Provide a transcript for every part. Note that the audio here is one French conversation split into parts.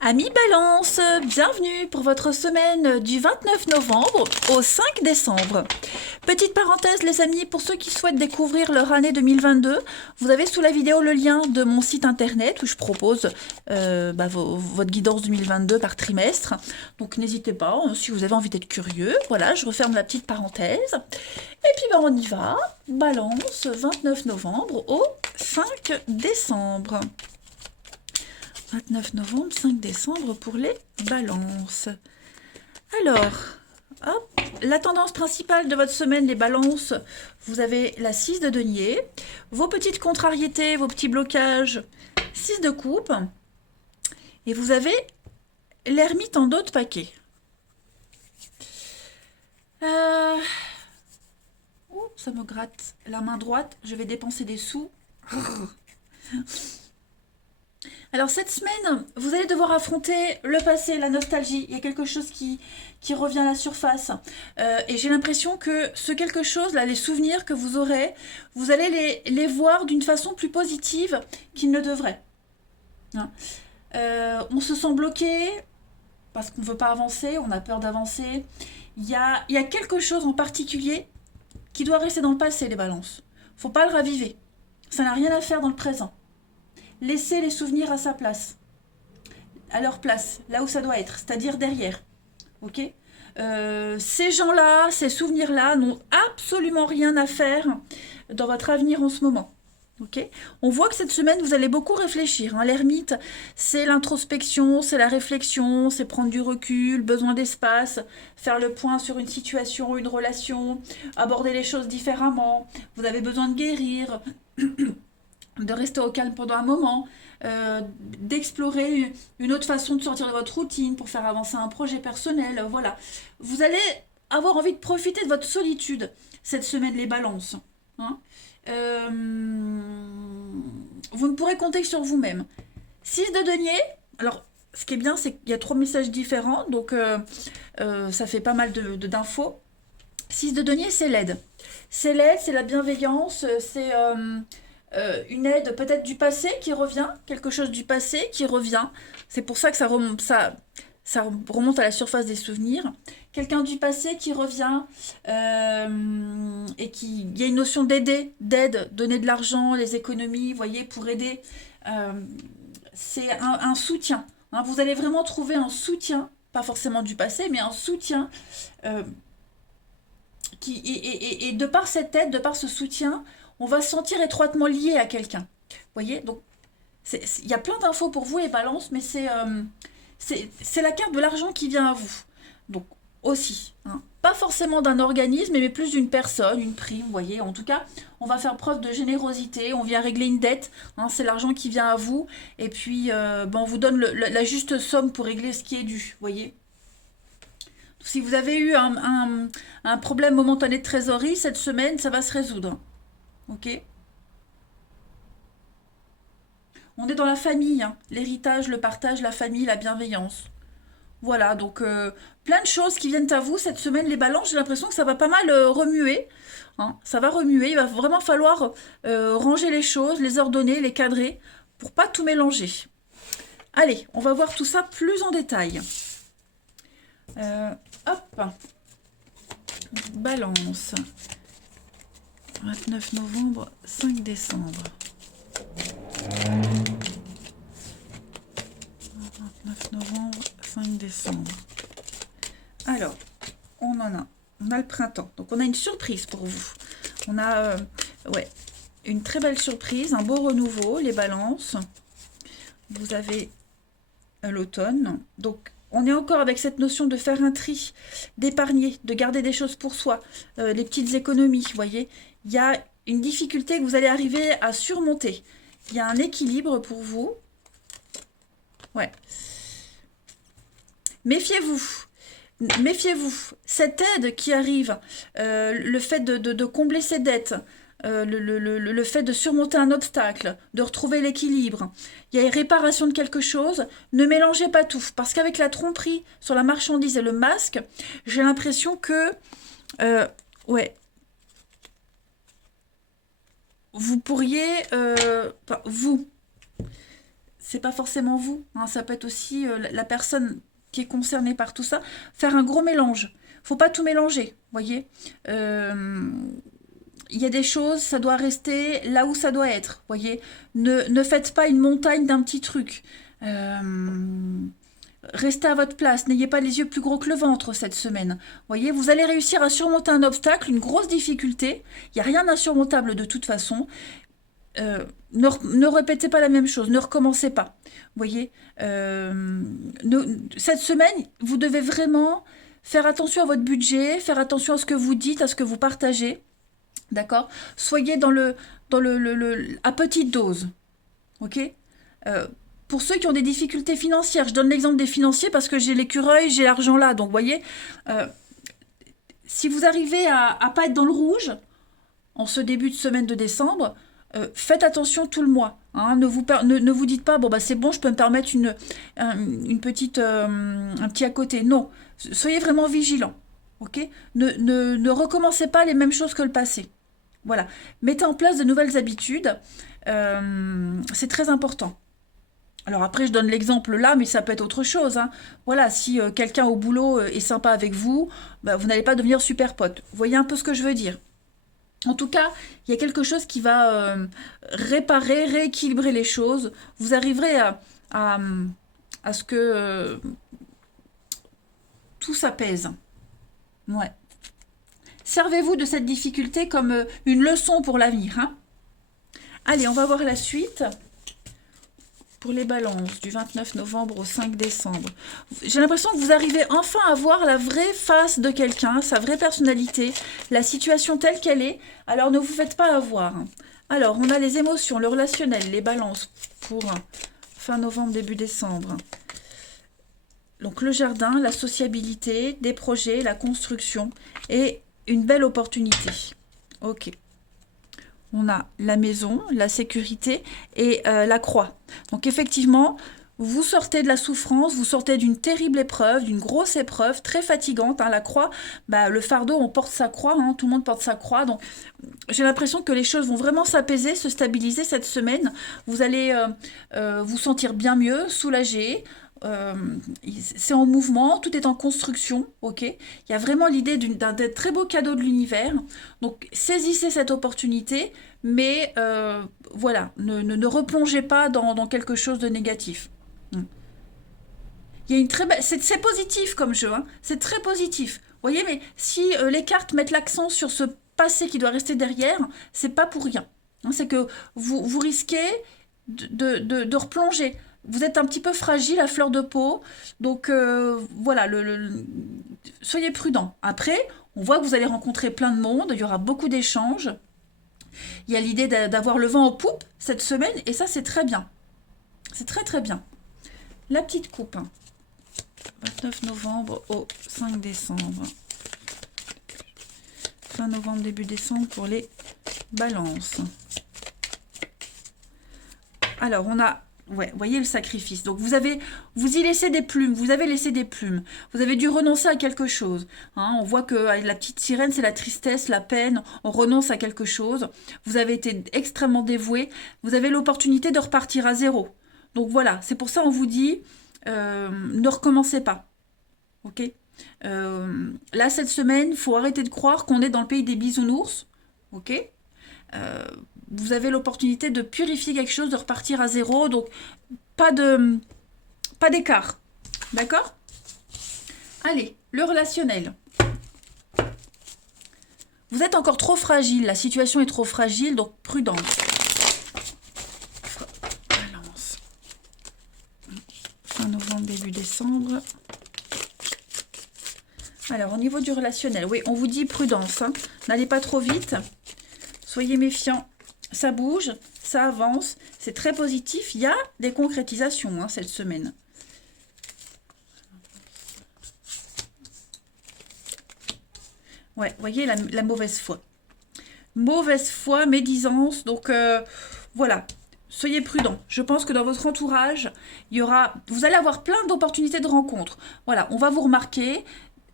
Amis Balance, bienvenue pour votre semaine du 29 novembre au 5 décembre. Petite parenthèse les amis, pour ceux qui souhaitent découvrir leur année 2022, vous avez sous la vidéo le lien de mon site internet où je propose votre guidance 2022 par trimestre. Donc n'hésitez pas si vous avez envie d'être curieux. Voilà, je referme la petite parenthèse. Et puis on y va, Balance 29 novembre au 5 décembre. 29 novembre, 5 décembre pour les balances. Alors, hop, la tendance principale de votre semaine, les balances, vous avez la 6 de denier, vos petites contrariétés, vos petits blocages, 6 de coupe, et vous avez l'ermite en dos de paquet. Ça me gratte la main droite, je vais dépenser des sous. Alors cette semaine, vous allez devoir affronter le passé, la nostalgie. Il y a quelque chose qui revient à la surface. Et j'ai l'impression que ce quelque chose, là, les souvenirs que vous aurez, vous allez les voir d'une façon plus positive qu'ils ne devraient. Hein. On se sent bloqué parce qu'on ne veut pas avancer, on a peur d'avancer. Il y a quelque chose en particulier qui doit rester dans le passé, les balances. Faut pas le raviver. Ça n'a rien à faire dans le présent. Laissez les souvenirs à sa place, à leur place, là où ça doit être, c'est-à-dire derrière. Ok. Ces gens-là, ces souvenirs-là n'ont absolument rien à faire dans votre avenir en ce moment. Ok. On voit que cette semaine, vous allez beaucoup réfléchir. Hein. L'ermite, c'est l'introspection, c'est la réflexion, c'est prendre du recul, besoin d'espace, faire le point sur une situation, une relation, aborder les choses différemment. Vous avez besoin de guérir, de rester au calme pendant un moment, d'explorer une autre façon de sortir de votre routine pour faire avancer un projet personnel. Voilà. Vous allez avoir envie de profiter de votre solitude cette semaine, les balances. Hein. Vous ne pourrez compter que sur vous-même. 6 de denier. Alors, ce qui est bien, c'est qu'il y a 3 messages différents, donc ça fait pas mal d'infos. 6 de denier, c'est l'aide. C'est l'aide, c'est la bienveillance, c'est une aide peut-être du passé qui revient, quelque chose du passé qui revient. C'est pour ça que ça remonte à la surface des souvenirs. Quelqu'un du passé qui revient et qui, il y a une notion d'aide, donner de l'argent, les économies, vous voyez, pour aider. C'est un soutien. Hein. Vous allez vraiment trouver un soutien, pas forcément du passé, mais un soutien et de par cette aide, de par ce soutien, on va se sentir étroitement lié à quelqu'un. Vous voyez. Donc, il y a plein d'infos pour vous, les balances, mais c'est la carte de l'argent qui vient à vous. Donc, aussi. Hein. Pas forcément d'un organisme, mais plus d'une personne, une prime, vous voyez. En tout cas, on va faire preuve de générosité, on vient régler une dette, hein, c'est l'argent qui vient à vous, et puis on vous donne la juste somme pour régler ce qui est dû, vous voyez. Si vous avez eu un problème momentané de trésorerie, cette semaine, ça va se résoudre. Ok. On est dans la famille, hein. L'héritage, le partage, la famille, la bienveillance. Voilà, donc plein de choses qui viennent à vous cette semaine, les balances. J'ai l'impression que ça va pas mal remuer. Hein. Ça va remuer. Il va vraiment falloir ranger les choses, les ordonner, les cadrer pour pas tout mélanger. Allez, on va voir tout ça plus en détail. Hop. Balance. 29 novembre, 5 décembre. 29 novembre, 5 décembre. Alors, on a le printemps. Donc on a une surprise pour vous. On a une très belle surprise, un beau renouveau, les balances. Vous avez l'automne. Donc on est encore avec cette notion de faire un tri, d'épargner, de garder des choses pour soi, les petites économies, vous voyez. Il y a une difficulté que vous allez arriver à surmonter. Il y a un équilibre pour vous. Ouais. Méfiez-vous. Méfiez-vous. Cette aide qui arrive, le fait de combler ses dettes, le fait de surmonter un obstacle, de retrouver l'équilibre, il y a une réparation de quelque chose, ne mélangez pas tout. Parce qu'avec la tromperie sur la marchandise et le masque, j'ai l'impression que ouais, vous pourriez... c'est pas forcément vous, hein, ça peut être aussi la personne qui est concernée par tout ça. Faire un gros mélange. Faut pas tout mélanger, voyez. Il y a des choses, ça doit rester là où ça doit être, voyez. Ne faites pas une montagne d'un petit truc. Restez à votre place, n'ayez pas les yeux plus gros que le ventre cette semaine. Voyez, vous allez réussir à surmonter un obstacle, une grosse difficulté. Il n'y a rien d'insurmontable de toute façon. Ne répétez pas la même chose, ne recommencez pas. Voyez, cette semaine, vous devez vraiment faire attention à votre budget, faire attention à ce que vous dites, à ce que vous partagez. D'accord? Soyez à petite dose. Ok? Pour ceux qui ont des difficultés financières, je donne l'exemple des financiers parce que j'ai l'écureuil, j'ai l'argent là. Donc, vous voyez, si vous arrivez à ne pas être dans le rouge en ce début de semaine de décembre, faites attention tout le mois. Hein, ne vous dites pas, bon, bah, c'est bon, je peux me permettre un petit à côté. Non, soyez vraiment vigilants. Ok? Ne recommencez pas les mêmes choses que le passé. Voilà. Mettez en place de nouvelles habitudes. C'est très important. Alors après, je donne l'exemple là, mais ça peut être autre chose. Hein. Voilà, si quelqu'un au boulot est sympa avec vous, bah, vous n'allez pas devenir super pote. Vous voyez un peu ce que je veux dire. En tout cas, il y a quelque chose qui va réparer, rééquilibrer les choses. Vous arriverez à ce que tout s'apaise. Ouais. Servez-vous de cette difficulté comme une leçon pour l'avenir. Hein. Allez, on va voir la suite. Pour les balances, du 29 novembre au 5 décembre. J'ai l'impression que vous arrivez enfin à voir la vraie face de quelqu'un, sa vraie personnalité, la situation telle qu'elle est. Alors ne vous faites pas avoir. Alors, on a les émotions, le relationnel, les balances pour fin novembre, début décembre. Donc le jardin, la sociabilité, des projets, la construction et une belle opportunité. Ok. On a la maison, la sécurité et la croix. Donc effectivement, vous sortez de la souffrance, vous sortez d'une terrible épreuve, d'une grosse épreuve, très fatigante. Hein, la croix, bah, le fardeau, on porte sa croix, hein, tout le monde porte sa croix. Donc j'ai l'impression que les choses vont vraiment s'apaiser, se stabiliser cette semaine. Vous allez vous sentir bien mieux, soulagé. C'est en mouvement, tout est en construction, ok. Il y a vraiment l'idée d'un très beau cadeau de l'univers. Donc saisissez cette opportunité, mais voilà, ne replongez pas dans quelque chose de négatif. Il y a une très belle, c'est positif comme jeu, hein. C'est très positif. Vous voyez, mais si les cartes mettent l'accent sur ce passé qui doit rester derrière, c'est pas pour rien. Hein, c'est que vous risquez de replonger. Vous êtes un petit peu fragile à fleur de peau, donc voilà, soyez prudent. Après, on voit que vous allez rencontrer plein de monde, il y aura beaucoup d'échanges. Il y a l'idée d'avoir le vent en poupe cette semaine, et ça c'est très bien. C'est très très bien. La petite coupe, hein. 29 novembre au 5 décembre. Fin novembre, début décembre pour les balances. Alors, on a... Ouais, voyez le sacrifice. Donc, vous y laissez des plumes. Vous avez laissé des plumes. Vous avez dû renoncer à quelque chose. Hein, on voit que la petite sirène, c'est la tristesse, la peine. On renonce à quelque chose. Vous avez été extrêmement dévoué. Vous avez l'opportunité de repartir à zéro. Donc, voilà. C'est pour ça on vous dit, ne recommencez pas. Ok ? Là, cette semaine, il faut arrêter de croire qu'on est dans le pays des bisounours. Ok ? Vous avez l'opportunité de purifier quelque chose, de repartir à zéro, donc pas d'écart. D'accord? Allez, le relationnel. Vous êtes encore trop fragile, la situation est trop fragile, donc prudence. Balance. Fin novembre, début décembre. Alors, au niveau du relationnel, oui, on vous dit prudence. Hein. N'allez pas trop vite. Soyez méfiants. Ça bouge, ça avance, c'est très positif. Il y a des concrétisations hein, cette semaine. Ouais, vous voyez la mauvaise foi. Mauvaise foi, médisance, donc voilà. Soyez prudents. Je pense que dans votre entourage, vous allez avoir plein d'opportunités de rencontres. Voilà, on va vous remarquer.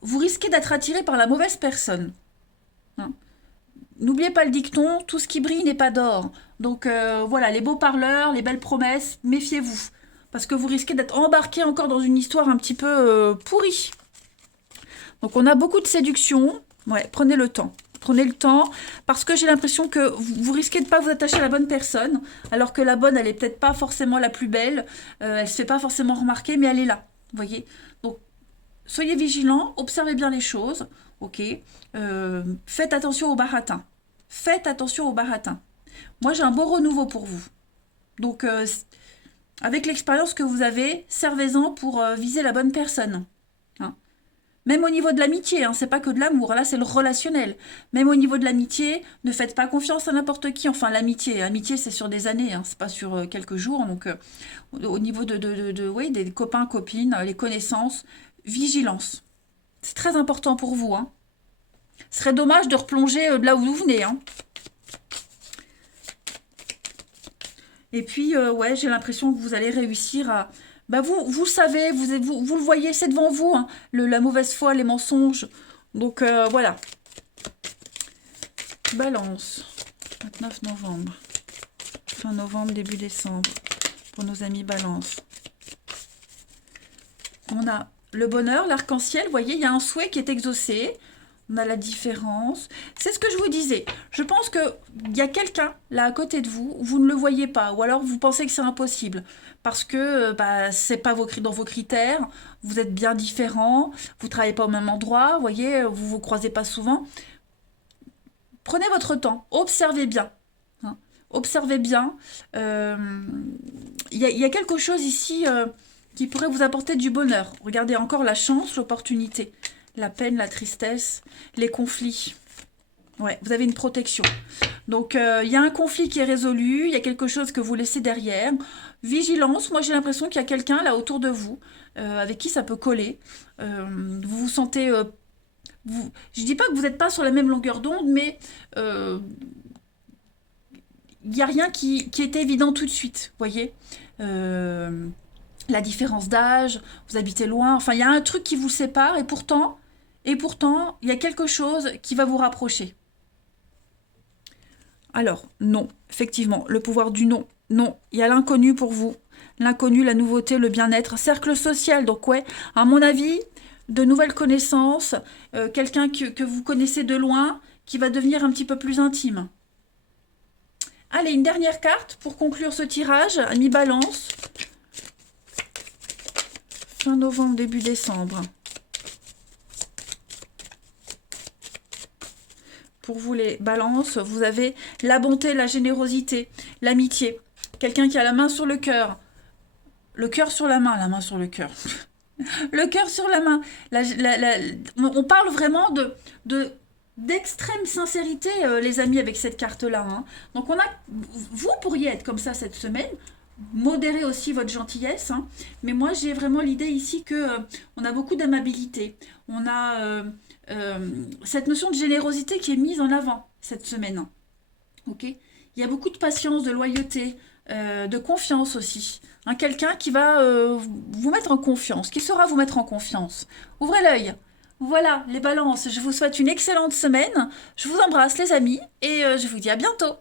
Vous risquez d'être attiré par la mauvaise personne. Hein. N'oubliez pas le dicton, tout ce qui brille n'est pas d'or. Donc voilà, les beaux parleurs, les belles promesses, méfiez-vous. parce que vous risquez d'être embarqué encore dans une histoire un petit peu pourrie. Donc on a beaucoup de séduction. Ouais, prenez le temps. Prenez le temps, parce que j'ai l'impression que vous risquez de ne pas vous attacher à la bonne personne, alors que la bonne, elle est peut-être pas forcément la plus belle, elle se fait pas forcément remarquer, mais elle est là, vous voyez. Donc, soyez vigilants, observez bien les choses, ok. Faites attention aux baratins. Faites attention aux baratins. Moi, j'ai un beau renouveau pour vous. Donc, avec l'expérience que vous avez, servez-en pour viser la bonne personne. Hein. Même au niveau de l'amitié, hein, c'est pas que de l'amour, là c'est le relationnel. Même au niveau de l'amitié, ne faites pas confiance à n'importe qui. Enfin, l'amitié c'est sur des années, hein, c'est pas sur quelques jours. Donc, au niveau oui, des copains, copines, les connaissances, vigilance. C'est très important pour vous. Hein. Ce serait dommage de replonger de là où vous venez. Hein. Et puis, ouais, j'ai l'impression que vous allez réussir à... Bah vous savez, vous le voyez, c'est devant vous, hein, la mauvaise foi, les mensonges. Donc, voilà. Balance. 29 novembre. Fin novembre, début décembre. Pour nos amis Balance. On a le bonheur, l'arc-en-ciel. Vous voyez, il y a un souhait qui est exaucé. On a la différence. C'est ce que je vous disais. Je pense qu'il y a quelqu'un là à côté de vous, vous ne le voyez pas, ou alors vous pensez que c'est impossible. Parce que c'est pas dans vos critères, vous êtes bien différents, vous travaillez pas au même endroit, vous voyez, vous vous croisez pas souvent. Prenez votre temps, observez bien. Hein. Observez bien. Il y a quelque chose ici qui pourrait vous apporter du bonheur. Regardez encore la chance, l'opportunité. La peine, la tristesse, les conflits. Ouais, vous avez une protection. Donc, il y a un conflit qui est résolu, il y a quelque chose que vous laissez derrière. Vigilance, moi j'ai l'impression qu'il y a quelqu'un là autour de vous, avec qui ça peut coller. Vous vous sentez... je dis pas que vous n'êtes pas sur la même longueur d'onde, mais il n'y a rien qui est évident tout de suite, vous voyez. La différence d'âge, vous habitez loin, enfin il y a un truc qui vous sépare et pourtant, il y a quelque chose qui va vous rapprocher. Alors, non, effectivement, le pouvoir du non. Non, il y a l'inconnu pour vous. L'inconnu, la nouveauté, le bien-être. Cercle social, donc ouais, à mon avis, de nouvelles connaissances, quelqu'un que vous connaissez de loin, qui va devenir un petit peu plus intime. Allez, une dernière carte pour conclure ce tirage, ami Balance. Fin novembre, début décembre. Pour vous les balances, vous avez la bonté, la générosité, l'amitié. Quelqu'un qui a la main sur le cœur sur la main sur le cœur. Le cœur sur la main. On parle vraiment d'extrême sincérité, les amis, avec cette carte-là. Hein. Donc vous pourriez être comme ça cette semaine. Modérez aussi votre gentillesse. Hein. Mais moi, j'ai vraiment l'idée ici que on a beaucoup d'amabilité. On a... cette notion de générosité qui est mise en avant cette semaine. Ok ? Il y a beaucoup de patience, de loyauté, de confiance aussi. Hein, quelqu'un qui va vous mettre en confiance, qui saura vous mettre en confiance. Ouvrez l'œil. Voilà, les balances. Je vous souhaite une excellente semaine. Je vous embrasse, les amis, et je vous dis à bientôt.